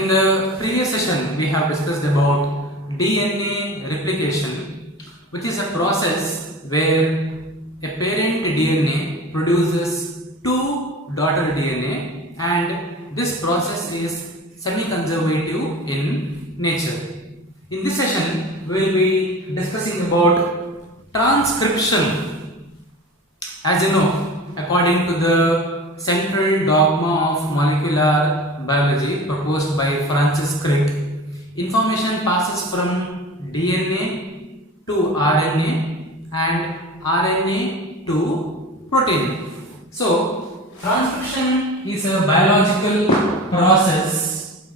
In the previous session, we have discussed about DNA replication, which is a process where a parent DNA produces two daughter DNA, and this process is semi-conservative in nature. In this session, we will be discussing about transcription. As you know, according to the central dogma of molecular biology proposed by Francis Crick, information passes from DNA to RNA and RNA to protein. So, transcription is a biological process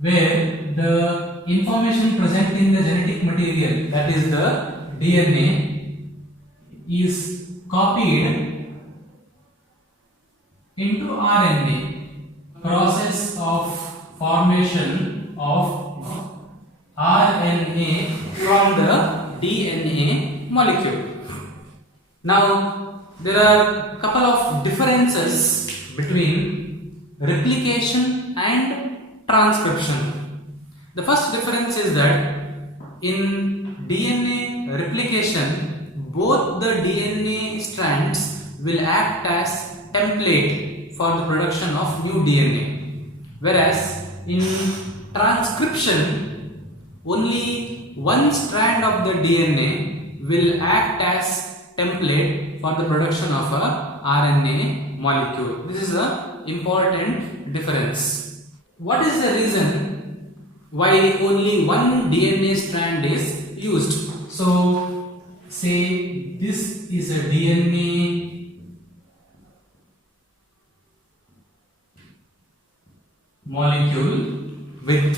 where the information present in the genetic material, that is the DNA, is copied into RNA. Process of formation of RNA from the DNA molecule. Now, there are a couple of differences between replication and transcription. The first difference is that in DNA replication, both the DNA strands will act as template for the production of new DNA, whereas in transcription, only one strand of the DNA will act as template for the production of a RNA molecule. This is an important difference. What is the reason why only one DNA strand is used? So, say this is a DNA molecule with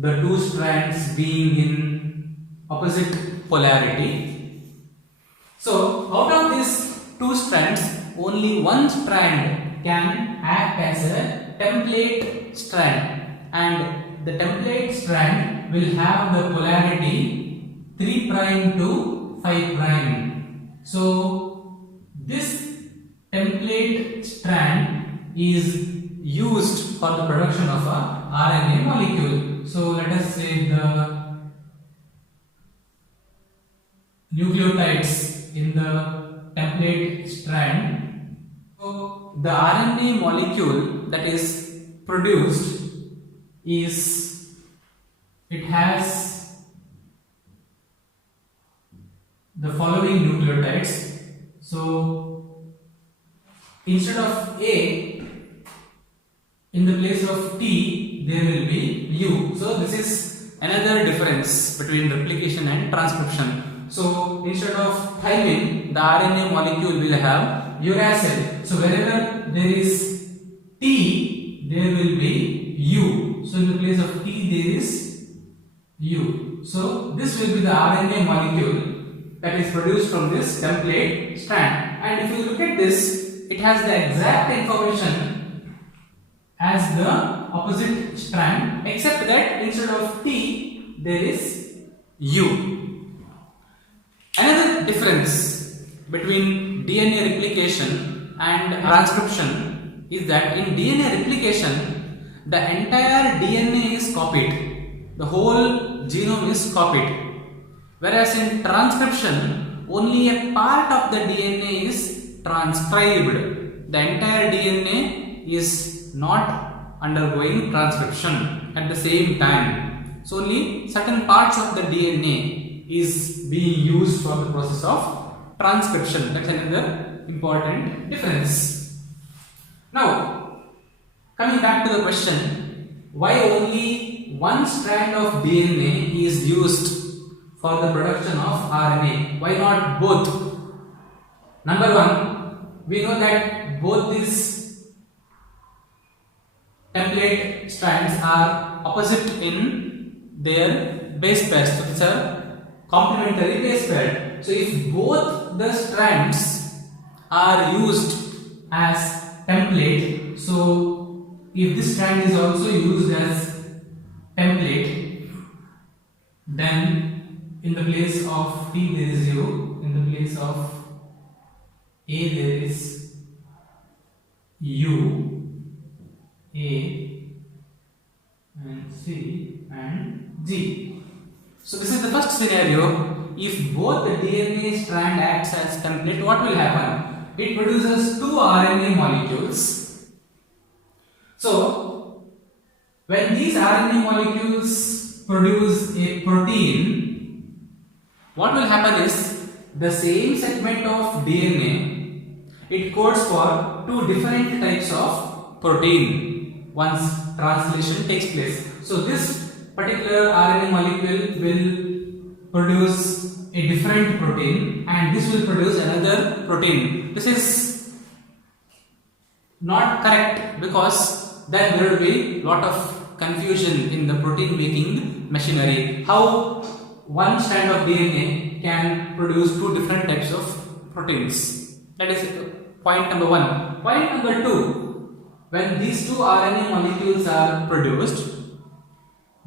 the two strands being in opposite polarity. So, out of these two strands, only one strand can act as a template strand, and the template strand will have the polarity 3' to 5'. So, this template strand is used for the production of a RNA molecule. So, let us say the nucleotides in the template strand. So, the RNA molecule that is produced it has the following nucleotides. So, instead of A, in the place of T, there will be U. So, this is another difference between replication and transcription. So, instead of thymine, the RNA molecule will have uracil. So, wherever there is T, there will be U. So, in the place of T, there is U. So, this will be the RNA molecule that is produced from this template strand. And if you look at this, it has the exact information as the opposite strand, except that instead of T, there is U. Another difference between DNA replication and transcription is that in DNA replication, the entire DNA is copied. The whole genome is copied. Whereas in transcription, only a part of the DNA is transcribed. The entire DNA is not undergoing transcription at the same time. So, only certain parts of the DNA is being used for the process of transcription. That's another important difference. Now, coming back to the question, why only one strand of DNA is used for the production of RNA? Why not both? Number one, we know that both these template strands are opposite in their base pairs. So, it's a complementary base pair. So, if both the strands are used as template, so if this strand is also used as template, then in the place of T there is U, in the place of A there is U, A and C and G. So this is the first scenario. If both the DNA strand acts as template, what will happen? It produces two RNA molecules. So when these RNA molecules produce a protein, what will happen is the same segment of DNA, it codes for two different types of protein once translation takes place. So this particular RNA molecule will produce a different protein and this will produce another protein. This is not correct because then there will be lot of confusion in the protein making machinery. How one strand of DNA can produce two different types of proteins? That is point number one. Point number two, when these two RNA molecules are produced,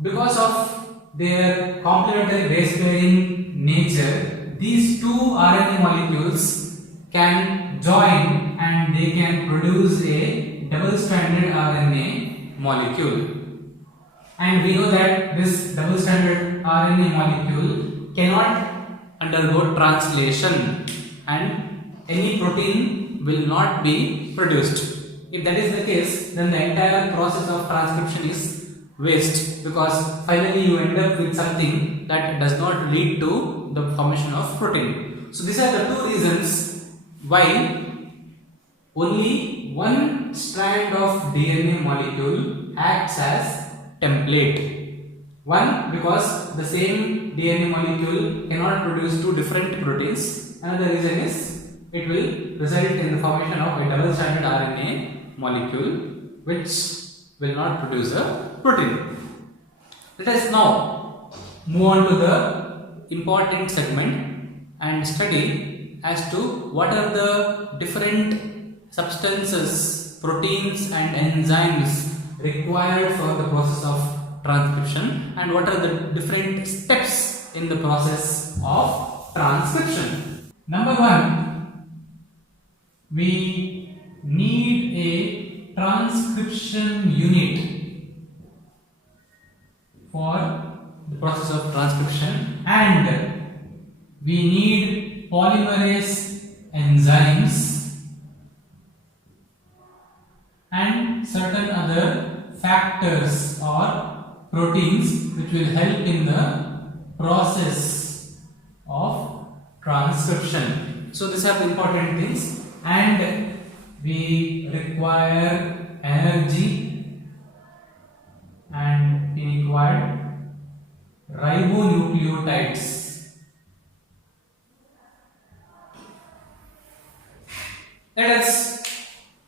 because of their complementary base pairing nature, these two RNA molecules can join and they can produce a double-stranded RNA molecule. And we know that this double-stranded RNA molecule cannot undergo translation and any protein will not be produced. If that is the case, then the entire process of transcription is waste, because finally you end up with something that does not lead to the formation of protein. So these are the two reasons why only one strand of DNA molecule acts as template. One, because the same DNA molecule cannot produce two different proteins. Another reason is it will result in the formation of a double-stranded RNA molecule which will not produce a protein. Let us now move on to the important segment and study as to what are the different substances, proteins and enzymes required for the process of transcription and what are the different steps in the process of transcription. Number one, we need a transcription unit for the process of transcription and we need polymerase enzymes and certain other factors or proteins which will help in the process of transcription. So these are the important things, and we require energy and we require ribonucleotides. Let us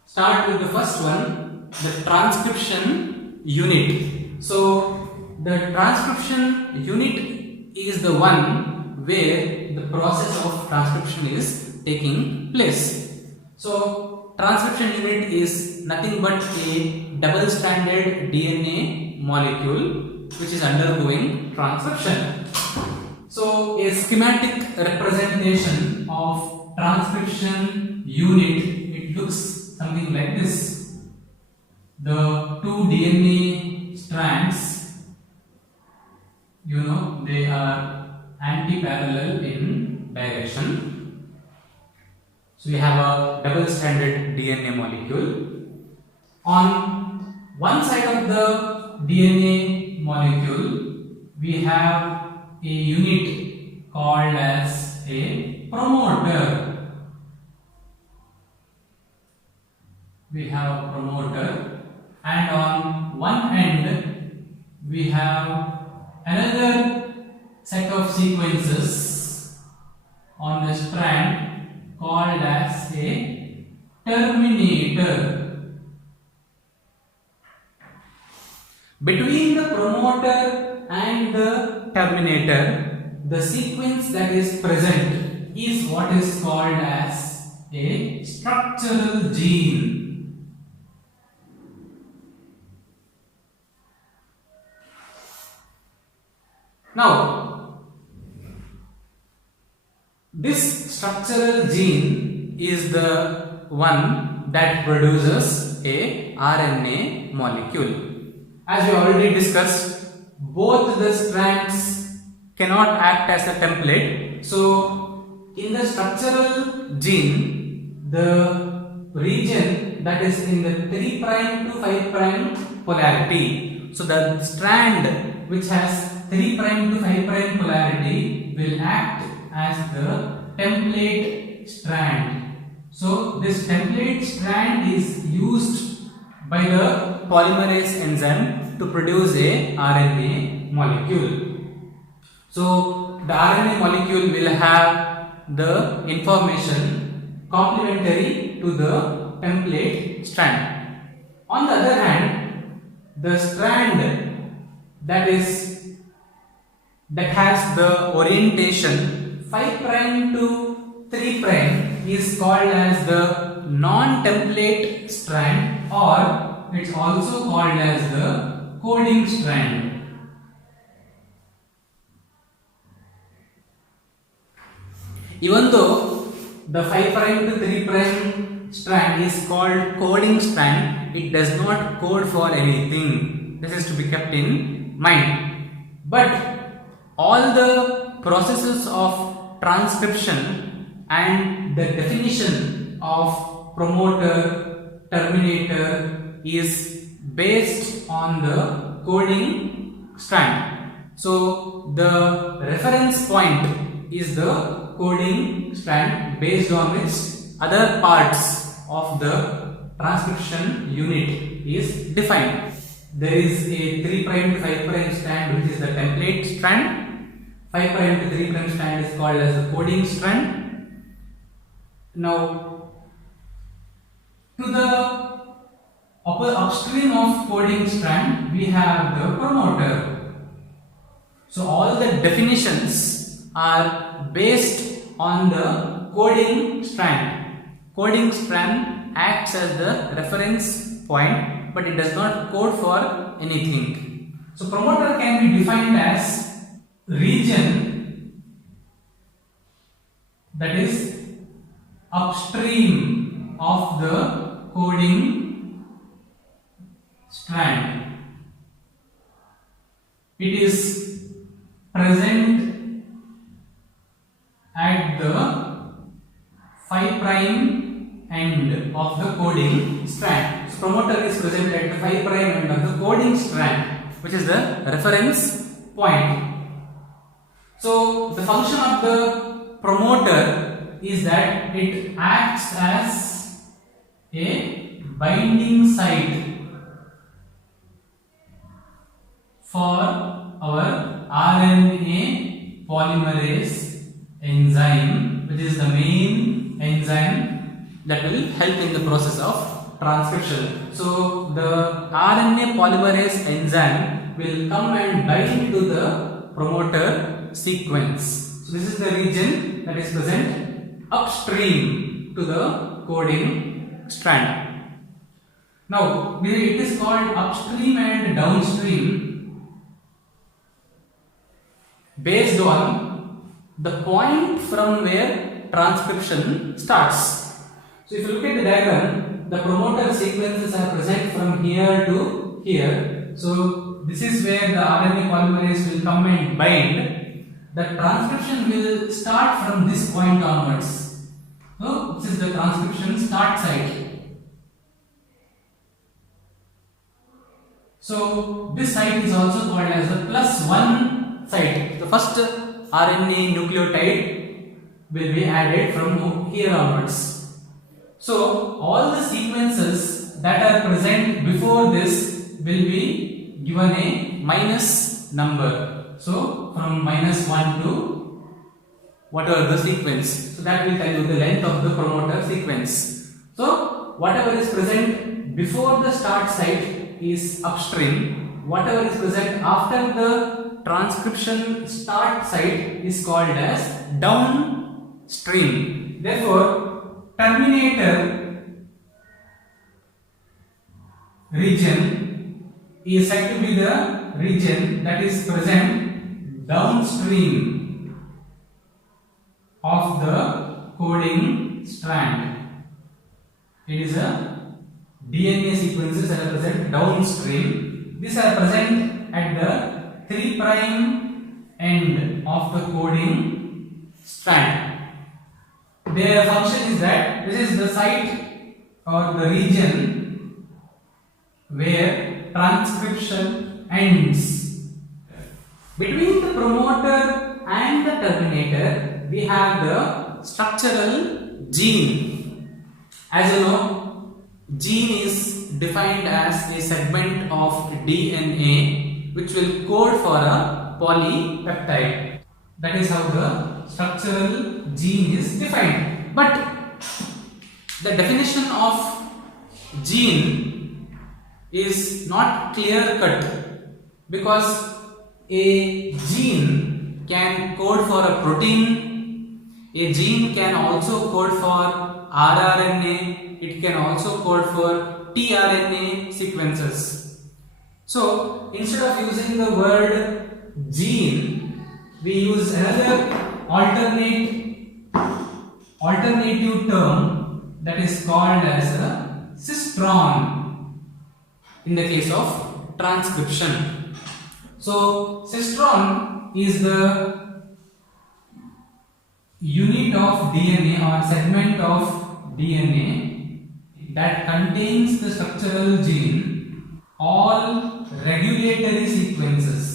start with the first one, the transcription unit. So the transcription unit is the one where the process of transcription is taking place. So transcription unit is nothing but a double-stranded DNA molecule which is undergoing transcription. So a schematic representation of transcription unit, it looks something like this. The two DNA strands, you know, they are anti-parallel in direction. So we have a double-stranded DNA molecule. On one side of the DNA molecule, we have a unit called as a promoter. We have a promoter, and on one end we have another set of sequences on the strand called as a terminator. Between the promoter and the terminator, the sequence that is present is what is called as a structural gene. Now, this structural gene is the one that produces a RNA molecule. As we already discussed, both the strands cannot act as a template. So in the structural gene, the region that is in the 3' to 5' polarity, so the strand which has 3' to 5' polarity will act as the template strand. So this template strand is used by the polymerase enzyme to produce a RNA molecule. So the RNA molecule will have the information complementary to the template strand. On the other hand, the strand that has the orientation 5' to 3' is called as the non-template strand, or it's also called as the coding strand. Even though the 5' to 3' strand is called coding strand, it does not code for anything. This is to be kept in mind. But all the processes of transcription and the definition of promoter, terminator is based on the coding strand. So the reference point is the coding strand, based on which other parts of the transcription unit is defined. There is a 3' to 5' strand which is the template strand. 5' to 3' strand is called as the coding strand. Now, to the upstream of coding strand, we have the promoter. So all the definitions are based on the coding strand. Coding strand acts as the reference point, but it does not code for anything. So promoter can be defined as region that is upstream of the coding strand. It is present at the 5' end of the coding strand. So promoter is present at the 5' end of the coding strand, which is the reference point. So the function of the promoter is that it acts as a binding site for our RNA polymerase enzyme, which is the main enzyme that will help in the process of transcription. So the RNA polymerase enzyme will come and bind to the promoter sequence. So this is the region that is present upstream to the coding strand. Now it is called upstream and downstream based on the point from where transcription starts. So if you look at the diagram, the promoter sequences are present from here to here. So this is where the RNA polymerase will come and bind. The transcription will start from this point onwards. So this is the transcription start site. So this site is also called as the +1 site. The first RNA nucleotide will be added from here onwards. So all the sequences that are present before this will be given a minus number. So from -1 to whatever the sequence. So that will tell you the length of the promoter sequence. So whatever is present before the start site is upstream. Whatever is present after the transcription start site is called as downstream. Therefore, terminator region is said to be the region that is present downstream of the coding strand. It is a DNA sequences that are present downstream. These are present at the 3' end of the coding strand. Their function is that this is the site or the region where transcription ends. Between the promoter and the terminator, we have the structural gene. As you know, gene is defined as a segment of DNA which will code for a polypeptide. That is how the structural gene is defined. But the definition of gene is not clear cut, because a gene can code for a protein, a gene can also code for rRNA, it can also code for tRNA sequences. So instead of using the word gene, we use another alternative term that is called as a Sitron in the case of transcription. So Sitron is the unit of DNA or segment of DNA that contains the structural gene, all regulatory sequences.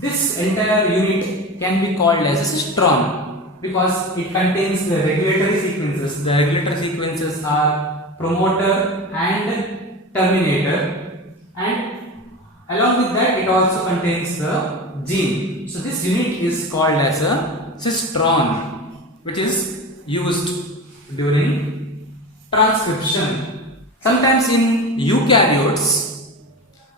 This entire unit can be called as a Sitron because it contains the regulatory sequences. The regulatory sequences are promoter and terminator, and along with that it also contains the gene. So this unit is called as a Sitron, which is used during transcription. Sometimes in eukaryotes,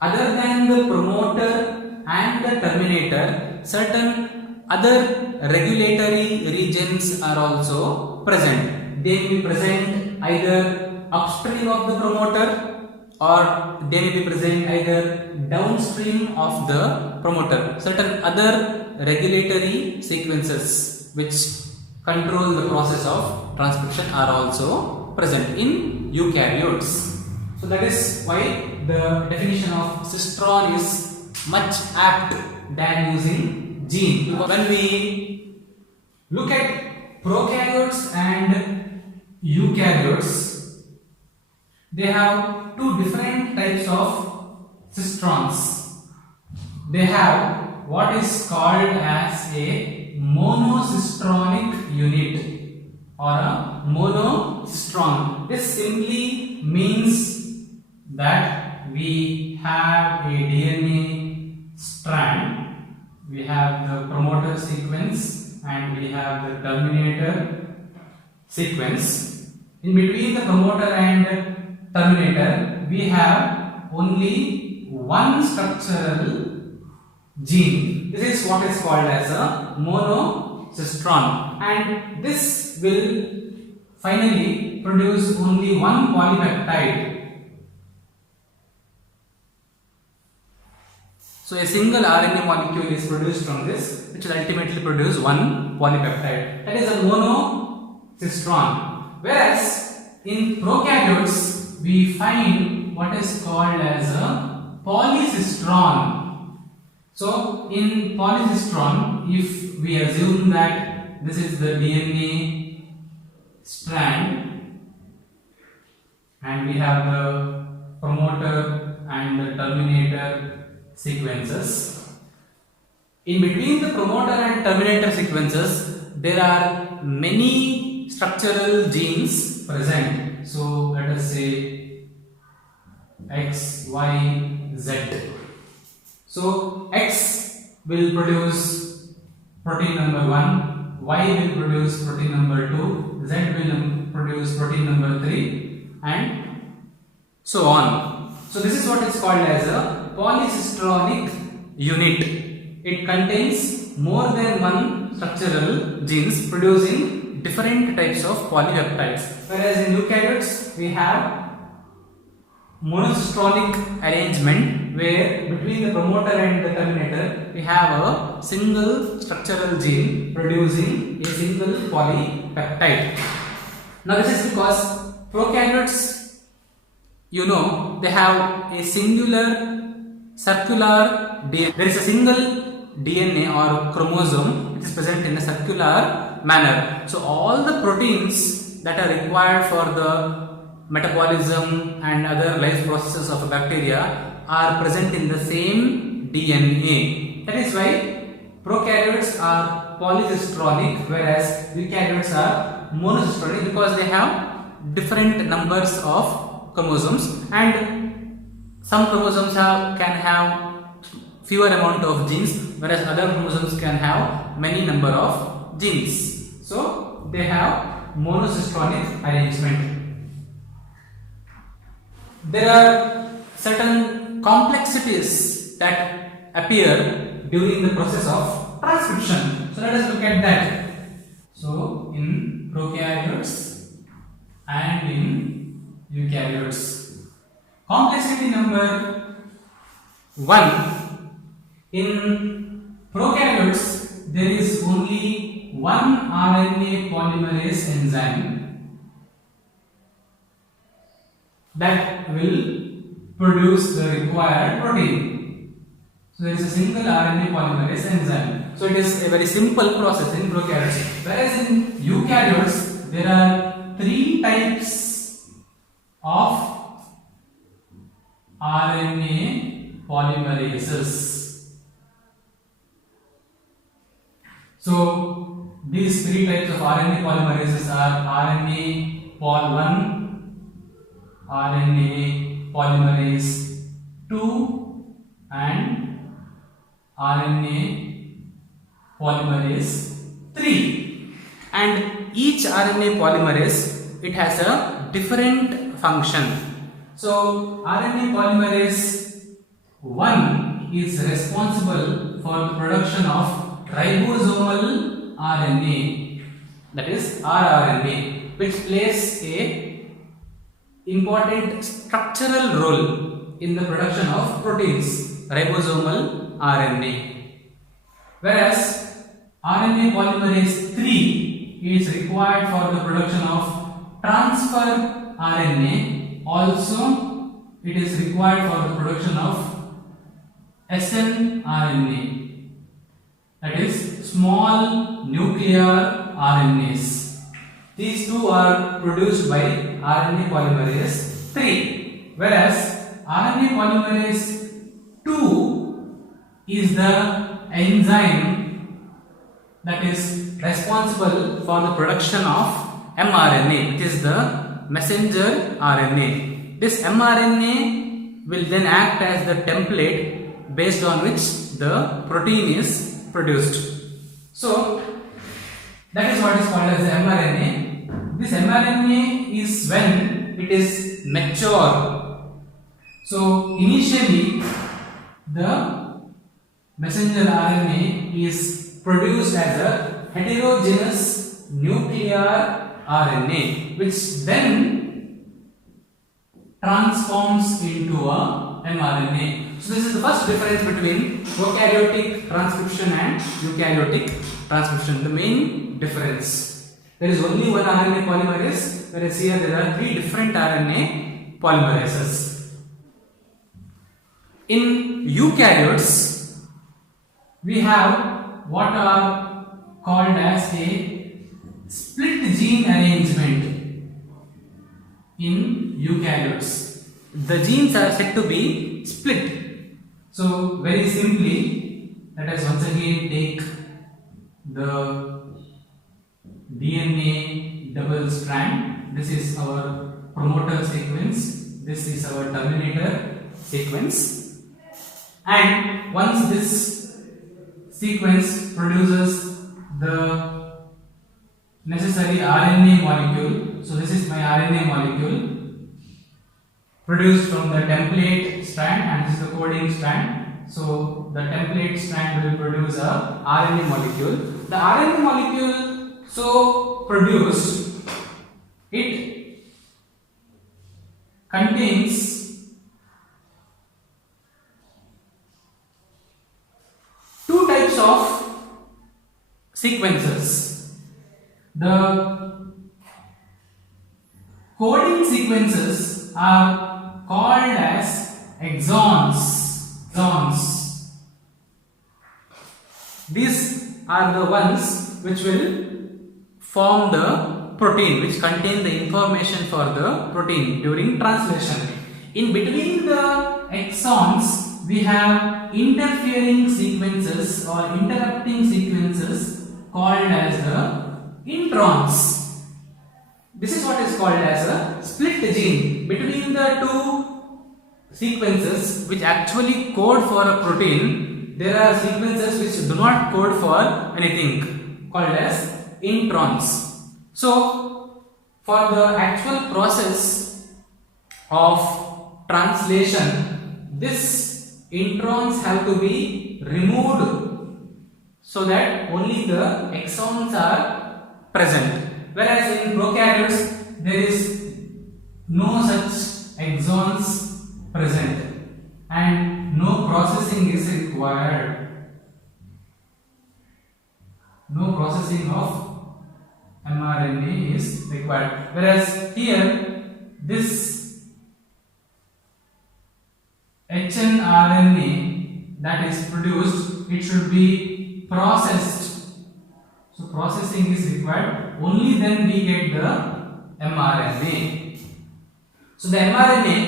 other than the promoter and the terminator, certain other regulatory regions are also present. They may be present either upstream of the promoter, or they may be present either downstream of the promoter. Certain other regulatory sequences which control the process of transcription are also present in eukaryotes. So that is why the definition of Sitron is much apt than using gene. When we look at prokaryotes and eukaryotes, they have two different types of cistrons. They have what is called as a monocistronic unit or a monocistron. This simply means that we have a DNA strand, we have the promoter sequence and we have the terminator sequence. In between the promoter and terminator, we have only one structural gene. This is what is called as a monocistron, and this will finally produce only one polypeptide. So a single RNA molecule is produced from this, which will ultimately produce one polypeptide. That is a monocistron. Whereas in prokaryotes, we find what is called as a polycistron. So in polycistron, if we assume that this is the DNA strand and we have the promoter and the terminator sequences, in between the promoter and terminator sequences there are many structural genes present. So let us say X, Y, Z. So X will produce protein number 1, Y will produce protein number 2, Z will produce protein number 3, and so on. So this is what is called as a polycistronic unit. It contains more than one structural genes producing different types of polypeptides. Whereas in eukaryotes we have monocistronic arrangement where between the promoter and the terminator we have a single structural gene producing a single polypeptide. Now this is because prokaryotes, you know, they have a singular circular DNA. There is a single DNA or chromosome which is present in a circular manner. So all the proteins that are required for the metabolism and other life processes of a bacteria are present in the same DNA. That is why prokaryotes are polycistronic, whereas eukaryotes are monocistronic, because they have different numbers of chromosomes, and some chromosomes can have fewer amount of genes, whereas other chromosomes can have many number of genes. So they have monocistronic arrangement. There are certain complexities that appear during the process of transcription. So let us look at that. So in prokaryotes and in eukaryotes, complexity number 1. In prokaryotes, there is only one RNA polymerase enzyme that will produce the required protein. So there is a single RNA polymerase enzyme. So it is a very simple process in prokaryotes. Whereas in eukaryotes, there are 3 types of RNA polymerases. So these 3 types of RNA polymerases are RNA pol 1, RNA polymerase 2 and RNA polymerase 3. And each RNA polymerase, it has a different function. So RNA polymerase 1 is responsible for the production of ribosomal RNA, that is rRNA, which plays a important structural role in the production of proteins, ribosomal RNA. Whereas RNA polymerase 3 is required for the production of transfer RNA. Also, it is required for the production of snRNA, that is small nuclear RNAs. These two are produced by RNA polymerase 3, whereas RNA polymerase 2 is the enzyme that is responsible for the production of mRNA, which is the messenger RNA. This mRNA will then act as the template based on which the protein is produced. So that is what is called as the mRNA. This mRNA is when it is mature. So initially the messenger RNA is produced as a heterogeneous nuclear RNA, which then transforms into a mRNA. So this is the first difference between prokaryotic transcription and eukaryotic transcription. The main difference. There is only one RNA polymerase, whereas here there are 3 different RNA polymerases. In eukaryotes, we have what are called as a split gene arrangement. In eukaryotes, the genes are said to be split. So very simply, let us once again take the DNA double strand. This is our promoter sequence, this is our terminator sequence, and once this sequence produces the necessary RNA molecule, so this is my RNA molecule produced from the template strand, and this is the coding strand. So the template strand will produce a RNA molecule. The RNA molecule so produced, it contains 2 types of sequences. The coding sequences are called as exons. These are the ones which will form the protein, which contain the information for the protein during translation. In between the exons, we have interfering sequences or interrupting sequences called as the introns. This is what is called as a split gene. Between the two sequences which actually code for a protein, there are sequences which do not code for anything, called as introns. So, for the actual process of translation, these introns have to be removed so that only the exons are present. Whereas in prokaryotes, there is no such exons present and no processing is required. No processing of mRNA is required. Whereas here, this hnRNA that is produced, it should be processed. So processing is required. Only then we get the mRNA. So the mRNA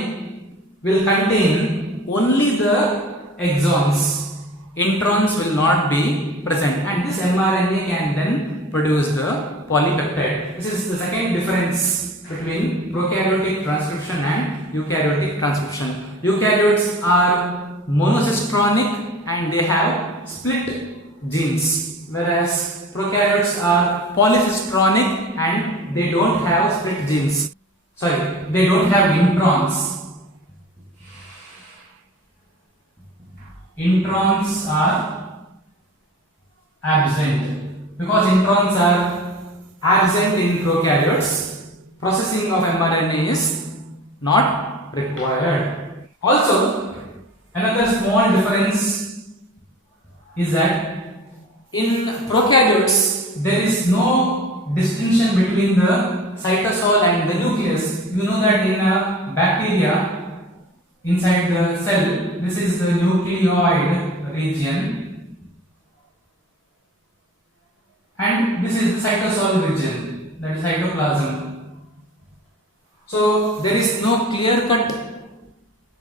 will contain only the exons. Introns will not be present, and this mRNA can then produce the polypeptide. This is the second difference between prokaryotic transcription and eukaryotic transcription. Eukaryotes are monocistronic and they have split genes, whereas prokaryotes are polycistronic and they don't have split genes. They don't have introns. Introns are absent. Because introns are absent in prokaryotes, processing of mRNA is not required. Also, another small difference is that in prokaryotes, there is no distinction between the cytosol and the nucleus. You know that in a bacteria, inside the cell, this is the nucleoid region and this is the cytosol region, that is cytoplasm. So there is no clear-cut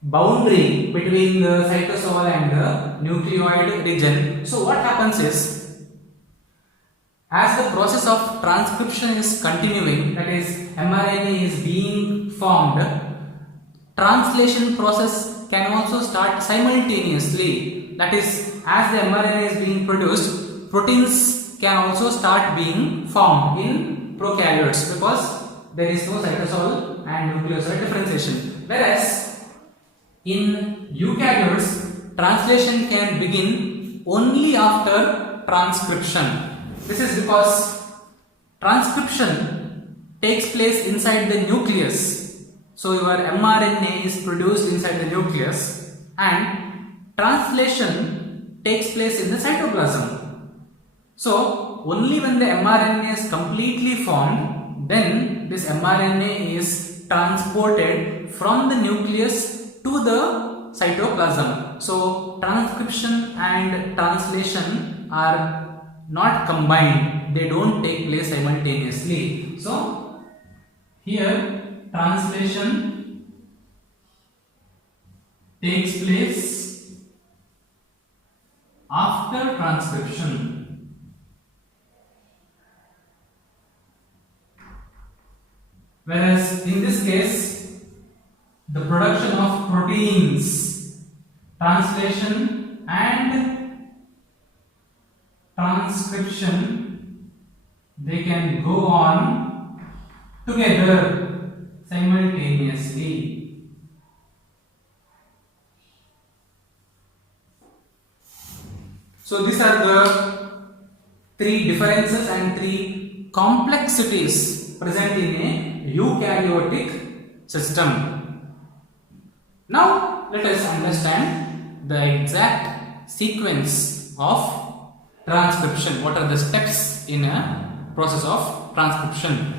boundary between the cytosol and the nucleoid region. So what happens is, as the process of transcription is continuing, that is mRNA is being formed, translation process can also start simultaneously. That is, as the mRNA is being produced, proteins can also start being formed in prokaryotes because there is no cytosol and nucleoside differentiation. Whereas in eukaryotes, translation can begin only after transcription. This is because transcription takes place inside the nucleus. So your mRNA is produced inside the nucleus and translation takes place in the cytoplasm. So only when the mRNA is completely formed, then this mRNA is transported from the nucleus to the cytoplasm. So transcription and translation are not combined, they don't take place simultaneously. So here translation takes place after transcription. Whereas in this case, the production of proteins, translation and transcription, they can go on together simultaneously. So these are the three differences and three complexities present in a eukaryotic system. Now let us understand the exact sequence of transcription. What are the steps in a process of transcription?